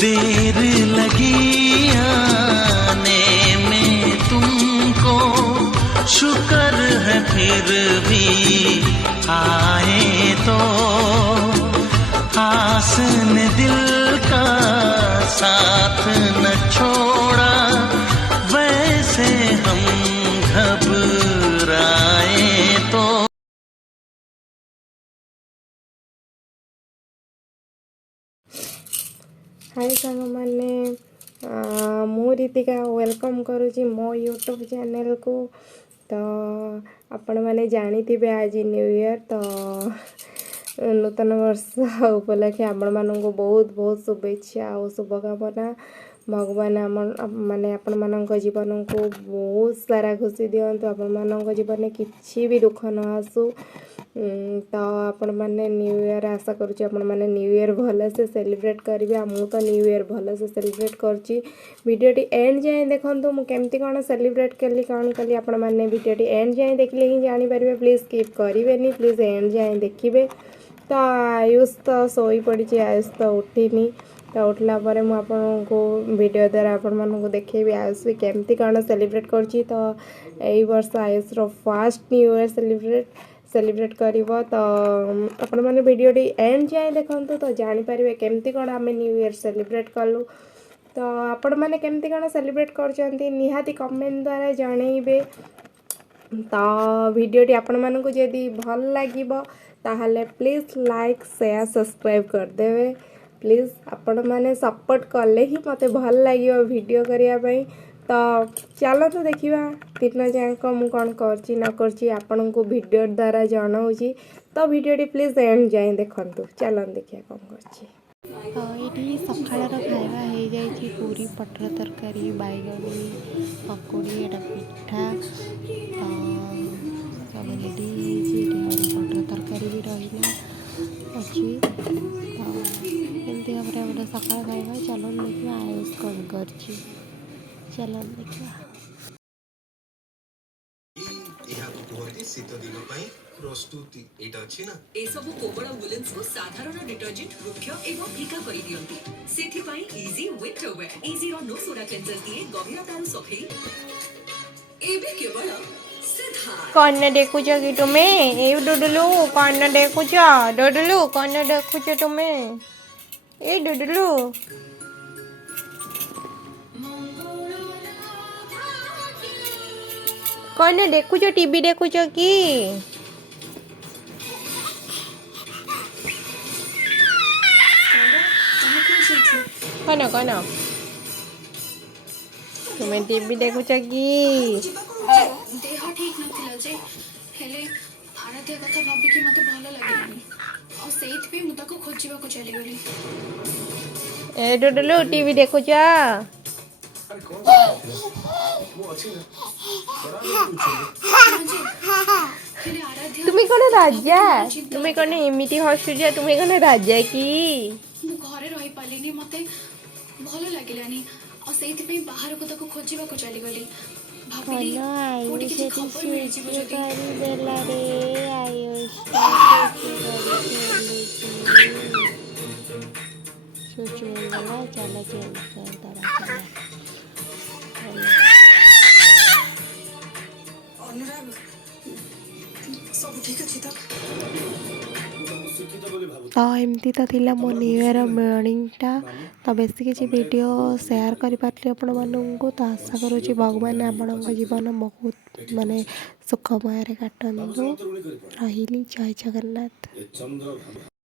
देर लगी आने में तुमको, शुक्र है फिर भी आए तो। आस ने दिल का साथ न छोड़ा, वैसे हम घबराए तो। हाय सांग मैंने मु रीतिका वेलकम करुँची मो यूट्यूब चैनल को। तो आपण मैंने जानी थे आज न्यू ईयर, तो नूतन वर्ष उपलक्षे आपण मानक बहुत बहुत शुभेच्छा और शुभकामना। भगवान माने आपण मानक जीवन को बहुत सारा खुशी दियंतु, आपण मानक जीवन में किसी भी दुख न आसू। तो आपण मैंने न्यू ईयर आशा करुँच आपण मैंने न्यू ईयर भल से सेलिब्रेट करेंगे। मु तो न्यू ईयर भल से सेलिब्रेट करुँची। वीडियोटी एंड जाए देखो मु केमती कौन सेलिब्रेट कली कौन कली, आपण मैंने वीडियोटी एंड जाए देखले ही जानीपर। प्लीज स्किप करेंगे, प्लीज एंड जाए देखिए। तो आयुष तो शोई पड़ी, आयुष तो उठिनी। तो उठला पर मुझे वीडियो द्वारा आपण मानक देखेबी आयुष भी केमती कौन सेलिब्रेट करुँची। तो यही वर्ष Ayush first new year celebrate करिवो। तो आपण मैंने वीडियोटी एंड जाए देखंतु तो जानीपर केमती कौन आम न्यू ईयर सेलिब्रेट कलु। तो आपण मैंने केमती कौन सेलिब्रेट करछंती निहाती कमेंट द्वारा जनइबे। तो वीडियोटी आपण मानक जदि भल लागिबो ताहले प्लीज लाइक शेयर सब्सक्राइब करदेवे। प्लीज आपण मैंने सपोर्ट कले ही मते भल लगे वीडियो करिया पई। तो चलो तो देखिए दिन जाक मु कौन करची न करची आपण को वीडियो द्वारा जनाऊँगी। तो वीडियोटी प्लीज एंड जाए देखंतु। चलो देखिए कौन करची। ये सकाळ खाଇବା हो पूरी पटर तरकारी बैगनी पकोड़ी एटा पिठा सब रेडी पटर तरकारी भी रही अच्छी। एमती भाव गोटे सकाळ खाଇବା। चलो देखिए आयुष कौन करची, चलो देखिए। शीत दिन प्रस्तुति एटा अछि ना ए सब कोमल वुलेन्स को साधारण डिटर्जेंट रुक्ष एवं फीका करि दियंती। सेथि पई इजी विंटर वेयर इजी रो नो सोडा क्लेंजर दिए गभीरतार सफेई एबे केवल सीधा। कौन देखुच कि तुमे ए डुडलू, कौन देखुच डुडलू, कौन देखुच तुमे ए डुडलू। कौन देखुच टीवी देखुच कि कौन कौन तुम्हें टीवी देखुच कि देह ठीक नथिला जे हेले आराध्या कथा भाबी कि मते भलो लागेनी और सेठ पे मु ताको खोजिबा को चली गली। ए डुडलू टीवी देखुच तुम्हें कौन राजा, तुम्हें कौन एमिटी हसुज, तुम्हें कौन राजा कि मु घरे रही पालिनी मते भलो लागिलानी और सेठ पे बाहर को ताको खोजिबा को चली गली। भाबिली कोठी किछि खबर मिल जिवो जदी देला रे आयुष सोच वाला चला चल तारा अनुराग सब ठीक अछि त। तो एमती तो थिला मो न्यू ईयर मॉर्निंगटा। तो बेस किसी वीडियो शेयर कर पार्ली आपण मानू। तो आशा करुँच भगवान आपण जीवन बहुत माने सुखमय काटतु। रही जय जगन्नाथ।